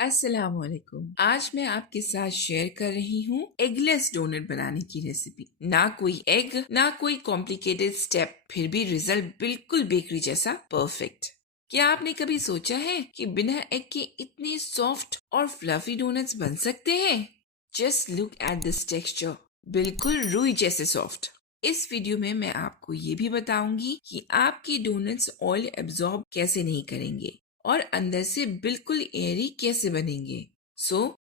अस्सलामुअलैकुम। आज मैं आपके साथ शेयर कर रही हूँ एगलेस डोनट बनाने की रेसिपी। ना कोई एग, ना कोई कॉम्प्लिकेटेड स्टेप, फिर भी रिजल्ट बिल्कुल बेकरी जैसा परफेक्ट। क्या आपने कभी सोचा है कि बिना एग के इतने सॉफ्ट और फ्लफी डोनट्स बन सकते हैं? Just look at this texture, बिल्कुल रुई जैसे सॉफ्ट। इस वीडियो में मैं आपको ये भी बताऊंगी कि आपकी डोनट्स ऑयल एब्जॉर्ब कैसे नहीं करेंगे और अंदर से बिल्कुल एयरी कैसे बनेंगे।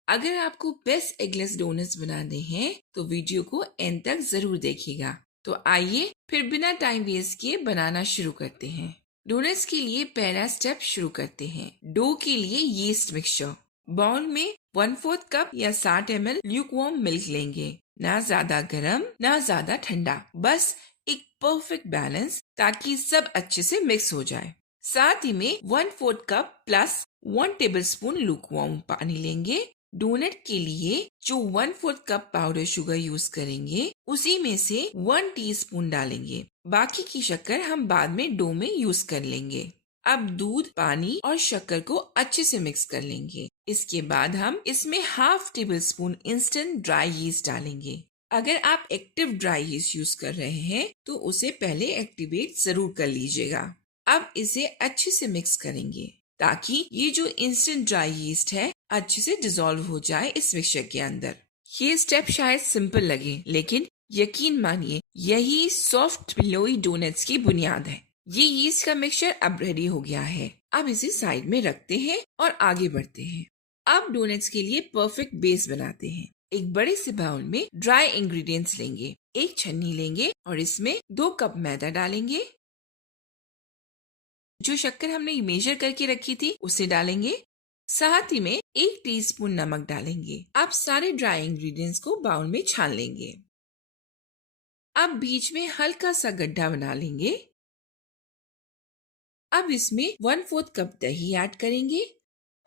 अगर आपको बेस्ट एगलेस डोनट्स बनाने हैं तो वीडियो को एंड तक जरूर देखिएगा। तो आइए फिर बिना टाइम वेस्ट किए बनाना शुरू करते हैं। डोनट्स के लिए पहला स्टेप शुरू करते हैं। डो के लिए यीस्ट मिक्सचर। बाउल में 1/4 कप या 60 ml ल्यूकवार्म मिल्क लेंगे। ना ज्यादा गर्म ना ज्यादा ठंडा, बस एक परफेक्ट बैलेंस, ताकि सब अच्छे से मिक्स हो जाए। साथ ही में 1/4 कप प्लस 1 टेबलस्पून लुकवार्म पानी लेंगे। डोनट के लिए जो 1/4 कप पाउडर शुगर यूज करेंगे उसी में से 1 टीस्पून डालेंगे। बाकी की शक्कर हम बाद में डो में यूज कर लेंगे। अब दूध, पानी और शक्कर को अच्छे से मिक्स कर लेंगे। इसके बाद हम इसमें ½ टेबलस्पून इंस्टेंट ड्राई यीस्ट डालेंगे। अगर आप एक्टिव ड्राई यीस्ट यूज कर रहे हैं तो उसे पहले एक्टिवेट जरूर कर लीजिएगा। अब इसे अच्छे से मिक्स करेंगे ताकि ये जो इंस्टेंट ड्राई यीस्ट है अच्छे से डिसॉल्व हो जाए इस मिक्सचर के अंदर। ये स्टेप शायद सिंपल लगे, लेकिन यकीन मानिए यही सॉफ्ट पिलोई डोनट्स की बुनियाद है। ये यीस्ट का मिक्सचर अब रेडी हो गया है। अब इसे साइड में रखते हैं और आगे बढ़ते हैं। अब डोनट्स के लिए परफेक्ट बेस बनाते हैं। एक बड़े से बाउल में ड्राई इंग्रेडिएंट्स लेंगे। एक छन्नी लेंगे और इसमें 2 कप मैदा डालेंगे। जो शक्कर हमने मेजर करके रखी थी उसे डालेंगे। साथ ही में 1 टीस्पून नमक डालेंगे। अब सारे ड्राई इंग्रेडिएंट्स को बाउल में छान लेंगे। अब बीच में हल्का सा गड्ढा बना लेंगे। अब इसमें 1/4 कप दही ऐड करेंगे।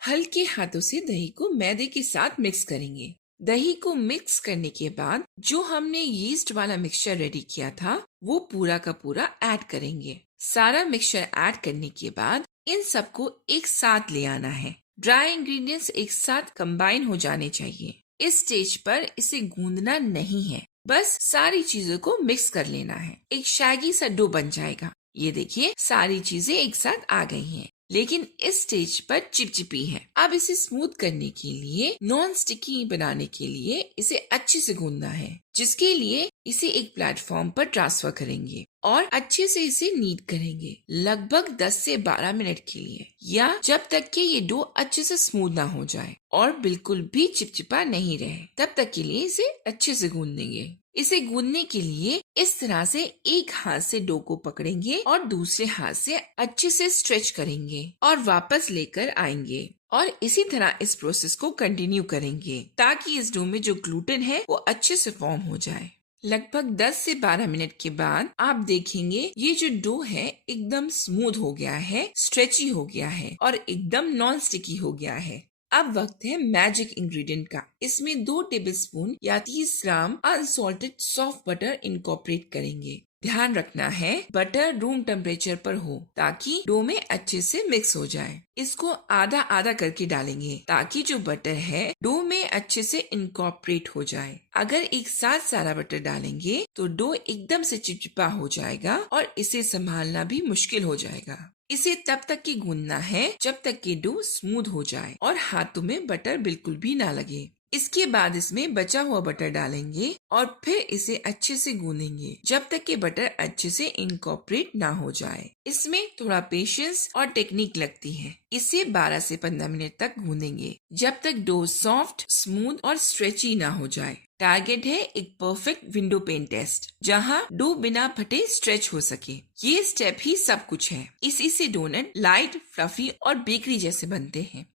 हल्के हाथों से दही को मैदे के साथ मिक्स करेंगे। दही को मिक्स करने के बाद जो हमने यीस्ट वाला मिक्सचर रेडी किया था वो पूरा का पूरा ऐड करेंगे। सारा मिक्सचर ऐड करने के बाद इन सबको एक साथ ले आना है। ड्राई इंग्रेडिएंट्स एक साथ कंबाइन हो जाने चाहिए। इस स्टेज पर इसे गूंदना नहीं है, बस सारी चीजों को मिक्स कर लेना है। एक शैगी सा डो बन जाएगा। ये देखिए सारी चीजें एक साथ आ गई हैं, लेकिन इस स्टेज पर चिपचिपी है। अब इसे स्मूथ करने के लिए, नॉन स्टिकी बनाने के लिए इसे अच्छे से गूंदना है, जिसके लिए इसे एक प्लेटफॉर्म पर ट्रांसफर करेंगे और अच्छे से इसे नीड करेंगे लगभग 10 से 12 मिनट के लिए, या जब तक कि ये डो अच्छे से स्मूथ ना हो जाए और बिल्कुल भी चिपचिपा नहीं रहे, तब तक के लिए इसे अच्छे से गूंदेंगे। इसे गूंदने के लिए इस तरह से एक हाथ से डो को पकड़ेंगे और दूसरे हाथ से अच्छे से स्ट्रेच करेंगे और वापस लेकर आएंगे और इसी तरह इस प्रोसेस को कंटिन्यू करेंगे ताकि इस डो में जो ग्लूटेन है वो अच्छे से फॉर्म हो जाए। लगभग 10 से 12 मिनट के बाद आप देखेंगे ये जो डो है एकदम स्मूथ हो गया है, स्ट्रेची हो गया है और एकदम नॉन स्टिकी हो गया है। अब वक्त है मैजिक इंग्रेडिएंट का। इसमें 2 टेबलस्पून या 30 ग्राम अनसॉल्टेड सॉफ्ट बटर इनकॉर्पोरेट करेंगे। ध्यान रखना है बटर रूम टेम्परेचर पर हो ताकि डो में अच्छे से मिक्स हो जाए। इसको आधा आधा करके डालेंगे ताकि जो बटर है डो में अच्छे से इनकॉर्पोरेट हो जाए। अगर एक साथ सारा बटर डालेंगे तो डो एकदम से चिपचिपा हो जाएगा और इसे संभालना भी मुश्किल हो जाएगा। इसे तब तक की गूंदना है जब तक कि डो स्मूथ हो जाए और हाथों में बटर बिल्कुल भी ना लगे। इसके बाद इसमें बचा हुआ बटर डालेंगे और फिर इसे अच्छे से गूंदेंगे जब तक कि बटर अच्छे से इनकॉर्पोरेट ना हो जाए। इसमें थोड़ा पेशेंस और टेक्निक लगती है। इसे 12 से 15 मिनट तक गूंदेंगे जब तक डो सॉफ्ट, स्मूथ और स्ट्रेची ना हो जाए। टारगेट है एक परफेक्ट विंडो पेन टेस्ट जहां डो बिना फटे स्ट्रेच हो सके। ये स्टेप ही सब कुछ है। इसी से डोनट लाइट, फ्लफी और बेकरी जैसे बनते हैं।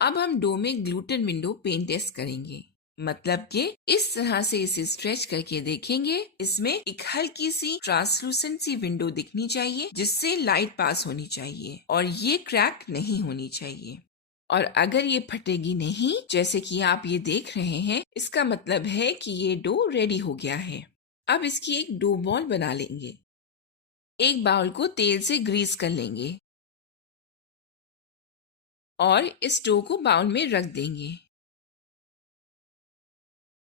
अब हम डो में ग्लूटेन विंडो पेन टेस्ट करेंगे। मतलब कि इस तरह से इसे स्ट्रेच करके देखेंगे। इसमें एक हल्की सी ट्रांसलूसेंट सी विंडो दिखनी चाहिए जिससे लाइट पास होनी चाहिए और ये क्रैक नहीं होनी चाहिए। और अगर ये फटेगी नहीं जैसे कि आप ये देख रहे हैं, इसका मतलब है कि ये डो रेडी हो गया है। अब इसकी एक डो बॉल बना लेंगे। एक बाउल को तेल से ग्रीस कर लेंगे। और इस डो को बाउल में रख देंगे।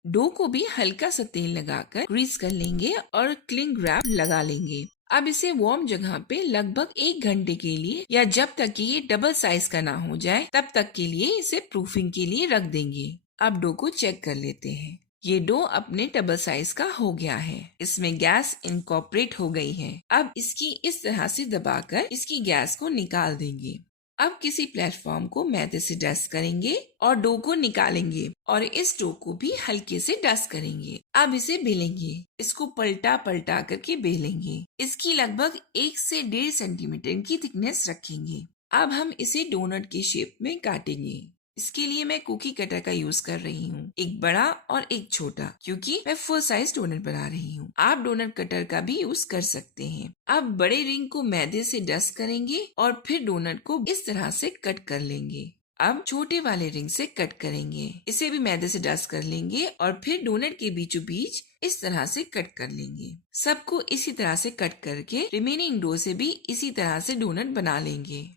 डो को भी हल्का सा तेल लगाकर ग्रीस कर लेंगे और क्लिंग रैप लगा लेंगे। अब इसे वार्म जगह पे लगभग 1 घंटे के लिए या जब तक कि ये डबल साइज का ना हो जाए तब तक के लिए इसे प्रूफिंग के लिए रख देंगे। अब डो को चेक कर लेते हैं। ये डो अपने डबल साइज का हो गया है। इसमें गैस इनकॉर्पोरेट हो गई है। अब इसकी इस तरह से दबाकर इसकी गैस को निकाल देंगे। अब किसी प्लेटफॉर्म को मैदे से डस्ट करेंगे और डो को निकालेंगे और इस डो को भी हल्के से डस्ट करेंगे। अब इसे बेलेंगे। इसको पलटा पलटा करके बेलेंगे। इसकी लगभग 1 से 1.5 सेंटीमीटर की थिकनेस रखेंगे। अब हम इसे डोनट की शेप में काटेंगे। इसके लिए मैं कुकी कटर का यूज कर रही हूँ, एक बड़ा और एक छोटा, क्योंकि मैं फुल साइज डोनट बना रही हूँ। आप डोनट कटर का भी यूज कर सकते हैं। अब बड़े रिंग को मैदे से डस्ट करेंगे और फिर डोनट को इस तरह से कट कर लेंगे। अब छोटे वाले रिंग से कट करेंगे। इसे भी मैदे से डस्ट कर लेंगे और फिर डोनट के बीचों बीच इस तरह से कट कर लेंगे। सबको इसी तरह से कट करके रिमेनिंग डो से भी इसी तरह से डोनट बना लेंगे।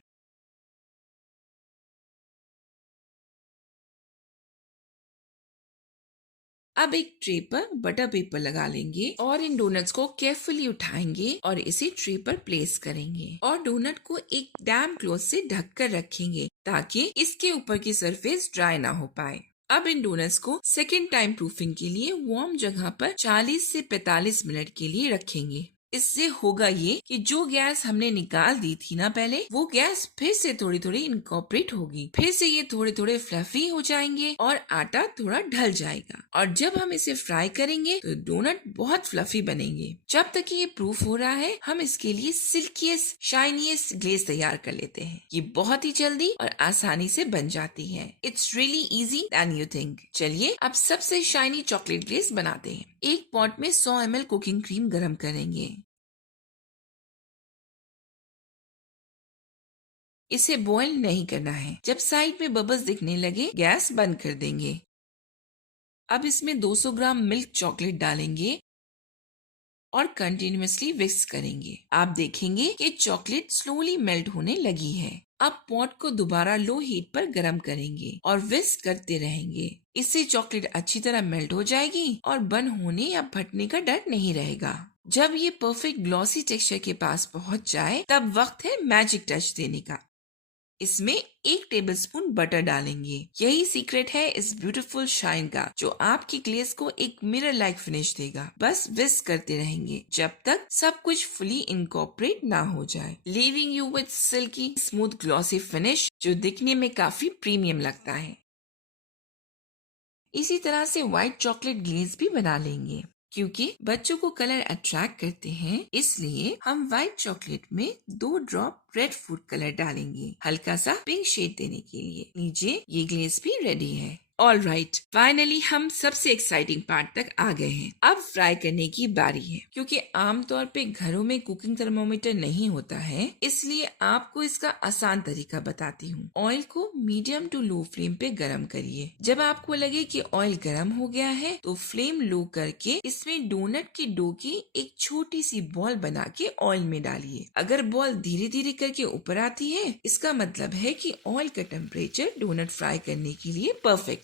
अब एक ट्रे पर बटर पेपर लगा लेंगे और इन डोनट्स को केयरफुली उठाएंगे और इसे ट्रे पर प्लेस करेंगे और डोनट को एक डैम्प क्लॉथ से ढक कर रखेंगे ताकि इसके ऊपर की सरफेस ड्राई ना हो पाए। अब इन डोनट्स को सेकेंड टाइम प्रूफिंग के लिए वार्म जगह पर 40 से 45 मिनट के लिए रखेंगे। इससे होगा ये कि जो गैस हमने निकाल दी थी ना पहले, वो गैस फिर से थोड़ी थोड़ी इनकॉर्पोरेट होगी। फिर से ये थोड़े थोड़े फ्लफी हो जाएंगे और आटा थोड़ा ढल जाएगा और जब हम इसे फ्राई करेंगे तो डोनट बहुत फ्लफी बनेंगे। जब तक ये प्रूफ हो रहा है हम इसके लिए सिल्कीएस्ट शाइनीएस्ट ग्लेज तैयार कर लेते हैं। ये बहुत ही जल्दी और आसानी से बन जाती है। It's really easy than you think. चलिए अब सबसे शाइनी चॉकलेट ग्लेज बनाते हैं। एक पॉट में 100 ml कुकिंग क्रीम गरम करेंगे। इसे बॉईल नहीं करना है। जब साइड में बबल्स दिखने लगे गैस बंद कर देंगे। अब इसमें 200 ग्राम मिल्क चॉकलेट डालेंगे और कंटिन्यूअसली विस्क करेंगे। आप देखेंगे कि चॉकलेट स्लोली मेल्ट होने लगी है। अब पॉट को दोबारा लो हीट पर गरम करेंगे और विस्क करते रहेंगे। इससे चॉकलेट अच्छी तरह मेल्ट हो जाएगी और बर्न होने या फटने का डर नहीं रहेगा। जब ये परफेक्ट ग्लॉसी टेक्सचर के पास पहुंच जाए तब वक्त है मैजिक टच देने का। इसमें 1 टेबलस्पून बटर डालेंगे। यही सीक्रेट है इस ब्यूटीफुल शाइन का, जो आपकी ग्लेज को एक मिरर लाइक फिनिश देगा। बस विस्क करते रहेंगे जब तक सब कुछ फुली इनकॉर्पोरेट ना हो जाए, leaving you with silkie smooth glossy finish जो दिखने में काफी प्रीमियम लगता है। इसी तरह से व्हाइट चॉकलेट ग्लेज भी बना लेंगे। क्योंकि बच्चों को कलर अट्रैक्ट करते हैं, इसलिए हम व्हाइट चॉकलेट में 2 ड्रॉप रेड फूड कलर डालेंगे, हल्का सा पिंक शेड देने के लिए। लीजिए ये ग्लेज भी रेडी है। ऑल राइट, फाइनली हम सबसे एक्साइटिंग पार्ट तक आ गए हैं। अब फ्राई करने की बारी है। क्योंकि आमतौर पे घरों में कुकिंग थर्मोमीटर नहीं होता है, इसलिए आपको इसका आसान तरीका बताती हूँ। ऑयल को मीडियम टू लो फ्लेम पे गरम करिए। जब आपको लगे कि ऑयल गरम हो गया है तो फ्लेम लो करके इसमें डोनट की डो की एक छोटी सी बॉल बना के ऑयल में डालिए। अगर बॉल धीरे धीरे करके ऊपर आती है, इसका मतलब है कि ऑयल का टेम्परेचर डोनट फ्राई करने के लिए परफेक्ट है।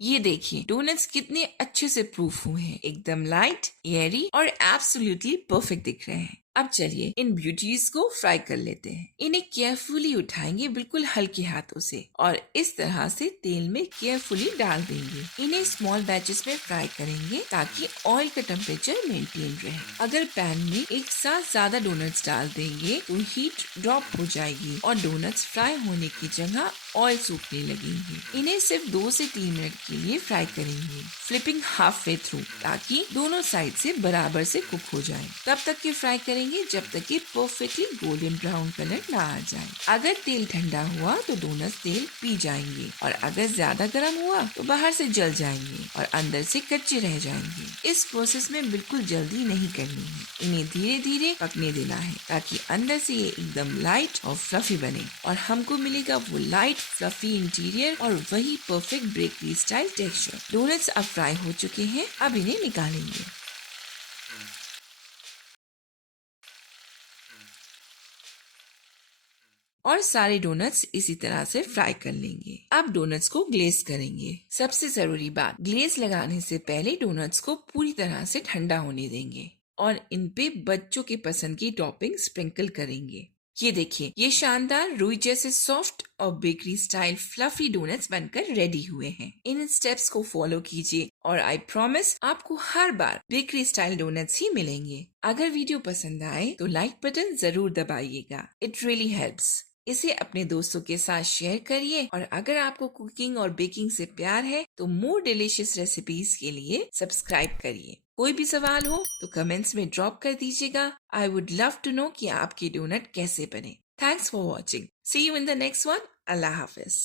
ये देखिए डोनट्स कितने अच्छे से प्रूफ हुए हैं, एकदम लाइट, एयरी और एब्सोल्युटली परफेक्ट दिख रहे हैं। अब चलिए इन ब्यूटीज को फ्राई कर लेते हैं। इन्हें केयरफुली उठाएंगे बिल्कुल हल्के हाथों से और इस तरह से तेल में केयरफुली डाल देंगे। इन्हें स्मॉल बैचेस में फ्राई करेंगे ताकि ऑयल का टेम्परेचर मेंटेन रहे। अगर पैन में एक साथ ज्यादा डोनट्स डाल देंगे तो हीट ड्रॉप हो जाएगी और डोनट्स फ्राई होने की जगह ऑयल सूखने लगेंगे। इन्हें सिर्फ 2 से 3 मिनट के लिए फ्राई करेंगे, फ्लिपिंग हाफ वे थ्रू, ताकि दोनों साइड से बराबर से कुक हो जाए। तब तक के फ्राई करेंगे जब तक कि परफेक्टली गोल्डन ब्राउन कलर ना आ जाए। अगर तेल ठंडा हुआ तो डोनट्स तेल पी जाएंगे और अगर ज्यादा गर्म हुआ तो बाहर से जल जाएंगे और अंदर से कच्चे रह जाएंगे। इस प्रोसेस में बिल्कुल जल्दी नहीं करनी है। इन्हें धीरे धीरे पकने देना है ताकि अंदर से ये एकदम लाइट और फ्लफी बने और हमको मिलेगा वो लाइट फ्लफी इंटीरियर और वही perfect bakery style texture. Donuts अब फ्राई हो चुके हैं, अब इन्हें निकालेंगे। और सारे डोनट्स इसी तरह से फ्राई कर लेंगे। अब डोनट्स को ग्लेज करेंगे। सबसे जरूरी बात, ग्लेज लगाने से पहले डोनट्स को पूरी तरह से ठंडा होने देंगे और इन पे बच्चों की पसंद की टॉपिंग स्प्रिंकल करेंगे। ये देखिए, ये शानदार रुई जैसे सॉफ्ट और बेकरी स्टाइल फ्लफी डोनट्स बनकर रेडी हुए हैं। इन स्टेप्स को फॉलो कीजिए और आई प्रॉमिस आपको हर बार बेकरी स्टाइल डोनट्स ही मिलेंगे। अगर वीडियो पसंद आए तो लाइक बटन जरूर दबाइएगा। It really helps. इसे अपने दोस्तों के साथ शेयर करिए और अगर आपको कुकिंग और बेकिंग से प्यार है तो मोर डिलीशियस रेसिपीज के लिए सब्सक्राइब करिए। कोई भी सवाल हो तो कमेंट्स में ड्रॉप कर दीजिएगा। I would love to know कि आपके डोनट कैसे बने। Thanks for watching. See you in the next one. Allah Hafiz.